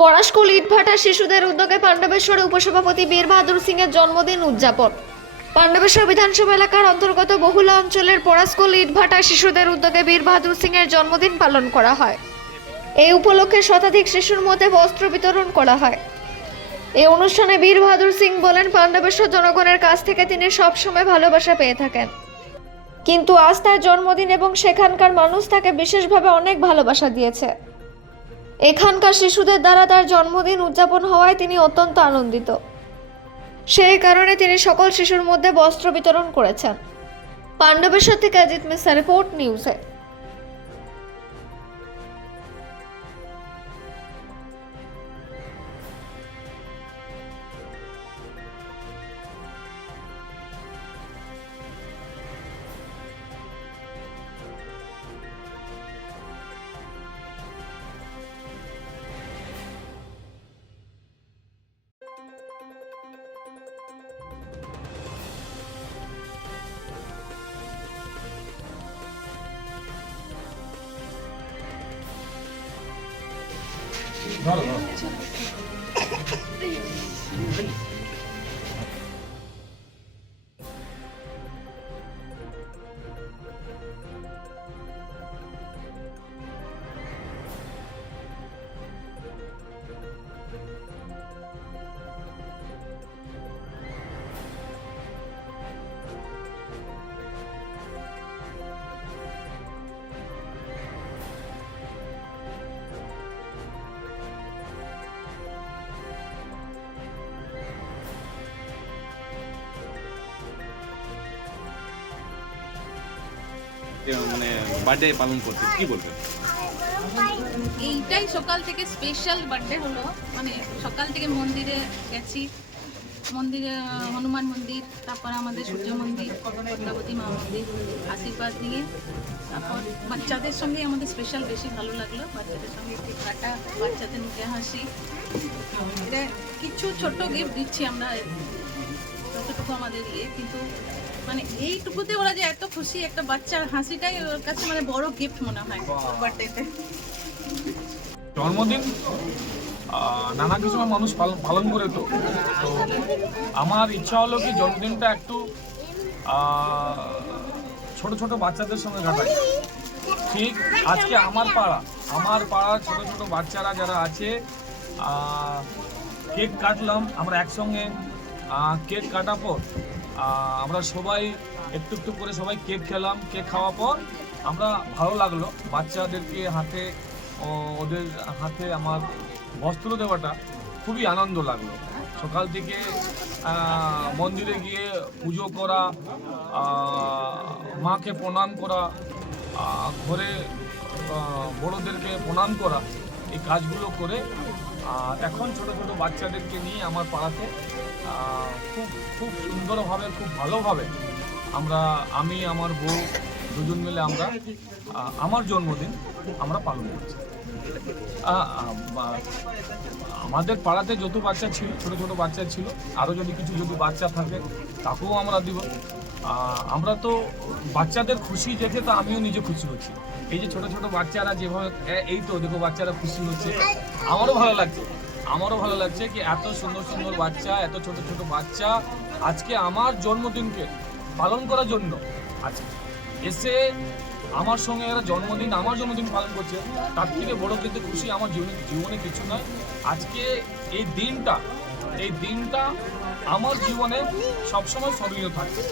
পড়াস্কুল ইটভাটা শিশুদের উদ্যোগে পাণ্ডবেশ্বরে উপসভাপতি বীর বাহাদুর সিং এর জন্মদিন উদযাপন। পাণ্ডবেশ্বর বিধানসভা এলাকার অন্তর্গত বহুলা অঞ্চলের পড়াস্কুল ইটভাটা শিশুদের উদ্যোগে বীর বাহাদুর সিং এর জন্মদিন পালন করা হয়। এই উপলক্ষে শতাধিক শিশুর মধ্যে বস্ত্র বিতরণ করা হয়। এই অনুষ্ঠানে বীর বাহাদুর সিং বলেন, পাণ্ডবেশ্বর জনগণের কাছ থেকে তিনি সবসময় ভালোবাসা পেয়ে থাকেন, কিন্তু আজ তার জন্মদিন এবং সেখানকার মানুষ তাকে বিশেষভাবে অনেক ভালোবাসা দিয়েছে। এখানকার শিশুদের দ্বারা তার জন্মদিন উদযাপন হওয়ায় তিনি অত্যন্ত আনন্দিত। সেই কারণে তিনি সকল শিশুর মধ্যে বস্ত্র বিতরণ করেছেন। পাণ্ডবেশ্বর থেকে অজিত মিশ্রা, রিপোর্ট নিউজে। মানে বার্থডে পালন করতে কি বলবেন? এইটাই সকাল থেকে স্পেশাল বার্থডে হলো। মানে সকাল থেকে মন্দিরে গেছি, মন্দিরে হনুমান মন্দির, তারপর আমাদের সূর্য মন্দির, পদ্মাবতী মা মন্দির, আশীর্বাদ নিয়ে তারপর বাচ্চাদের সঙ্গে আমাদের স্পেশাল বেশি ভালো লাগলো। বাচ্চাদের সঙ্গে একটু কাটা, বাচ্চাদের মুখে হাসি, এটা কিছু ছোট গিফট দিচ্ছি আমরা, যতটুকু আমাদের কিন্তু মানে এইটুকুতে ওরা যে এত খুশি, একটা বাচ্চার হাসিটাই ওর কাছে মানে বড় গিফট মনে হয় বার্থডেতে। জন্মদিন নানা কিছু মানুষ পালন করে, তো আমার ইচ্ছা হলো কি জন্মদিনটা একটু ছোট ছোট বাচ্চাদের সঙ্গে কাটাই। ঠিক আজকে আমার পাড়ার ছোট ছোট বাচ্চারা যারা আছে, কেক কাটলাম আমরা একসঙ্গে। কেক কাটার পর আমরা সবাই একটু একটু করে সবাই কেক খেলাম। কেক খাওয়ার পর আমরা ভালো লাগলো বাচ্চাদেরকে ওদের হাতে আমার বস্ত্র দেওয়াটা খুবই আনন্দ লাগলো। সকাল থেকে মন্দিরে গিয়ে পুজো করা, মাকে প্রণাম করা, ঘরে বড়োদেরকে প্রণাম করা, এই কাজগুলো করে এখন ছোট ছোট বাচ্চাদেরকে নিয়ে আমার পাড়াতে খুব খুব সুন্দরভাবে, খুব ভালোভাবে আমি আমার বউ দুজন মিলে আমরা আমার জন্মদিন আমরা পালন করছি। আমাদের পাড়াতে যত বাচ্চা ছিল, ছোট ছোট বাচ্চা ছিল, আরও যদি বাচ্চা থাকে তাকেও আমরা দিব। আমরা তো বাচ্চাদের খুশি দেখে তো আমিও নিজে খুশি হচ্ছি। এই যে ছোট ছোট বাচ্চারা যেভাবে, এই তো দেখো বাচ্চারা খুশি হচ্ছে, আমারও ভালো লাগছে কি এত সুন্দর সুন্দর বাচ্চা, এত ছোট ছোট বাচ্চা আজকে আমার জন্মদিনকে পালন করার জন্য আজকে এসে আমার সঙ্গে এরা আমার জন্মদিন পালন করছে। তার থেকে বড় কিন্তু খুশি আমার জীবনে কিছু নয়। আজকে এই দিনটা আমার জীবনে সবসময় স্মরণীয় থাকবে।